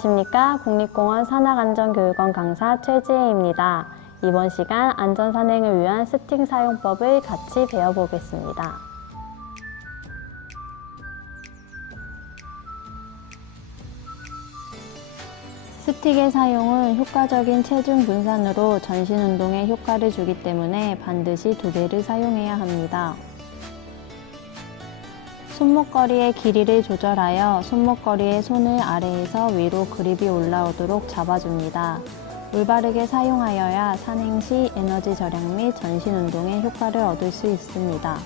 안녕하십니까. 국립공원 산악안전교육원 강사 최지혜입니다. 이번 시간 안전산행을 위한 스틱 사용법을 같이 배워보겠습니다. 스틱의 사용은 효과적인 체중 분산으로 전신 운동에 효과를 주기 때문에 반드시 두 개를 사용해야 합니다. 손목거리의 길이를 조절하여 손목거리의 손을 아래에서 위로 그립이 올라오도록 잡아줍니다. 올바르게 사용하여야 산행 시 에너지 절약 및 전신 운동에 효과를 얻을 수 있습니다.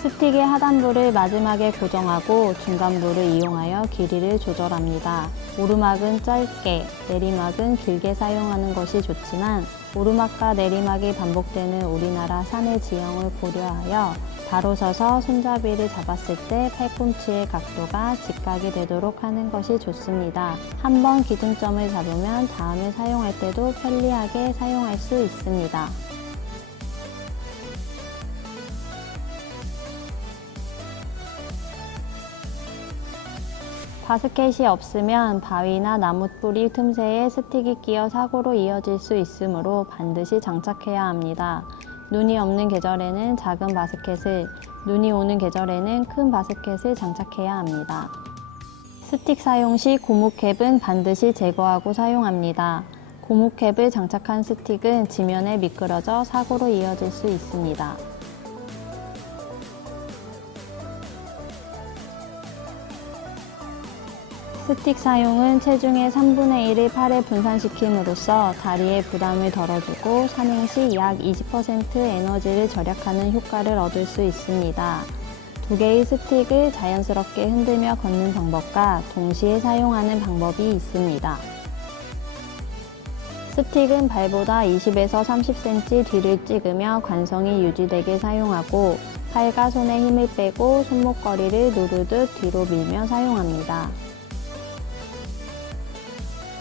스틱의 하단부를 마지막에 고정하고 중간부를 이용하여 길이를 조절합니다. 오르막은 짧게, 내리막은 길게 사용하는 것이 좋지만 오르막과 내리막이 반복되는 우리나라 산의 지형을 고려하여 바로 서서 손잡이를 잡았을 때 팔꿈치의 각도가 직각이 되도록 하는 것이 좋습니다. 한번 기준점을 잡으면 다음에 사용할 때도 편리하게 사용할 수 있습니다. 바스켓이 없으면 바위나 나뭇뿌리 틈새에 스틱이 끼어 사고로 이어질 수 있으므로 반드시 장착해야 합니다. 눈이 없는 계절에는 작은 바스켓을, 눈이 오는 계절에는 큰 바스켓을 장착해야 합니다. 스틱 사용 시 고무캡은 반드시 제거하고 사용합니다. 고무캡을 장착한 스틱은 지면에 미끄러져 사고로 이어질 수 있습니다. 스틱 사용은 체중의 3분의 1을 팔에 분산시킴으로써 다리에 부담을 덜어주고 산행 시 약 20% 에너지를 절약하는 효과를 얻을 수 있습니다. 두 개의 스틱을 자연스럽게 흔들며 걷는 방법과 동시에 사용하는 방법이 있습니다. 스틱은 발보다 20에서 30cm 뒤를 찍으며 관성이 유지되게 사용하고 팔과 손에 힘을 빼고 손목거리를 누르듯 뒤로 밀며 사용합니다.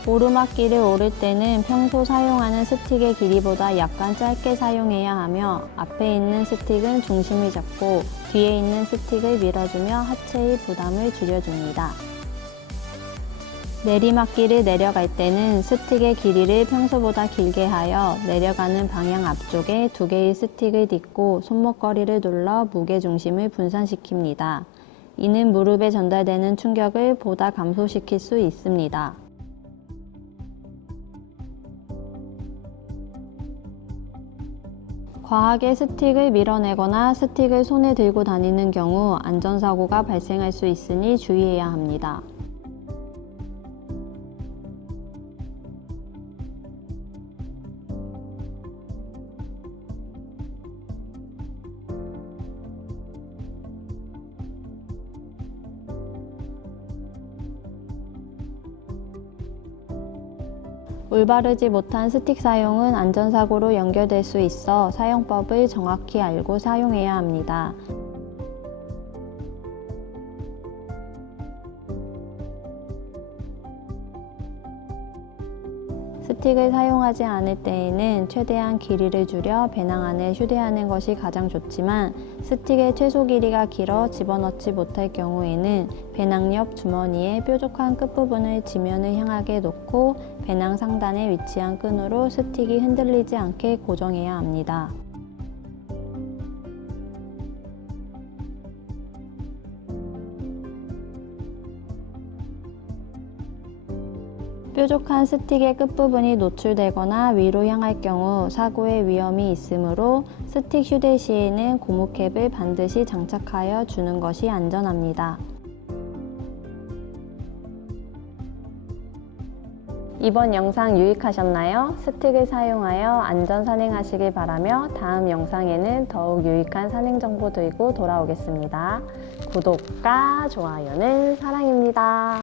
오르막길을 오를 때는 평소 사용하는 스틱의 길이보다 약간 짧게 사용해야 하며 앞에 있는 스틱은 중심을 잡고 뒤에 있는 스틱을 밀어주며 하체의 부담을 줄여줍니다. 내리막길을 내려갈 때는 스틱의 길이를 평소보다 길게 하여 내려가는 방향 앞쪽에 두 개의 스틱을 딛고 손목거리를 눌러 무게 중심을 분산시킵니다. 이는 무릎에 전달되는 충격을 보다 감소시킬 수 있습니다. 과하게 스틱을 밀어내거나 스틱을 손에 들고 다니는 경우 안전사고가 발생할 수 있으니 주의해야 합니다. 올바르지 못한 스틱 사용은 안전사고로 연결될 수 있어 사용법을 정확히 알고 사용해야 합니다. 스틱을 사용하지 않을 때에는 최대한 길이를 줄여 배낭 안에 휴대하는 것이 가장 좋지만 스틱의 최소 길이가 길어 집어넣지 못할 경우에는 배낭 옆 주머니에 뾰족한 끝부분을 지면을 향하게 놓고 배낭 상단에 위치한 끈으로 스틱이 흔들리지 않게 고정해야 합니다. 뾰족한 스틱의 끝부분이 노출되거나 위로 향할 경우 사고의 위험이 있으므로 스틱 휴대 시에는 고무캡을 반드시 장착하여 주는 것이 안전합니다. 이번 영상 유익하셨나요? 스틱을 사용하여 안전 산행하시길 바라며 다음 영상에는 더욱 유익한 산행 정보 들고 돌아오겠습니다. 구독과 좋아요는 사랑입니다.